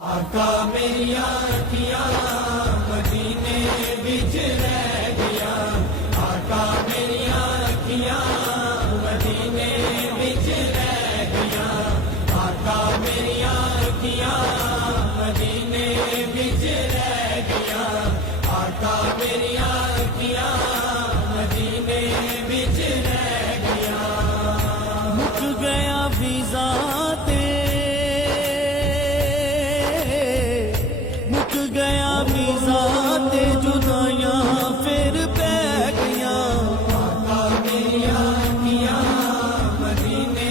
आका मेरिया अखियां मदीने विच रह गया। आका मेरिया अखियां मदीने विच रह गया। आका मेरिया अखियां मदीने विच रह गया। आका मेरिया अखियां मदीने विच रह गया। मुक गया वीज़ा ते मुक गया वीज़ा ते जुदाइयां फिर पै गया। आका मेरिया अखियां मदीने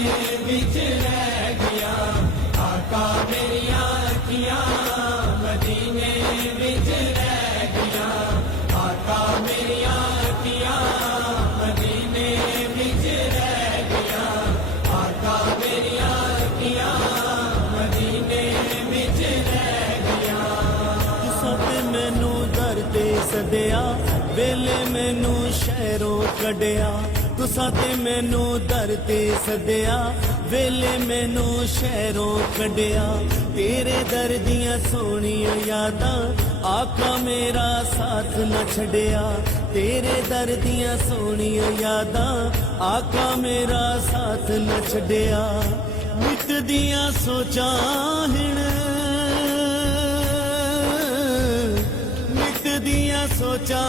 विच रह गया। आका मेरिया अखियां मदीने विच रह गया। आका मेरिया अखियां मदीने विच रह गया। आका मेरिया अखियां मदीने विच रह गया। तुसां ते मैनू दर ते सदिया वेले मैनू शहरों कढ़िया। तुसां ते मैनू दर ते सदिया वेले मैनू शहरों कढ़िया। तेरे दर दियां सोहणियां यादां आका मेरा साथ न छड़िया। तेरे दर दियां सोहणियां यादां आका मेरा साथ न छड़िया। मिट दियां सोचां हिण मिट दियां सोचां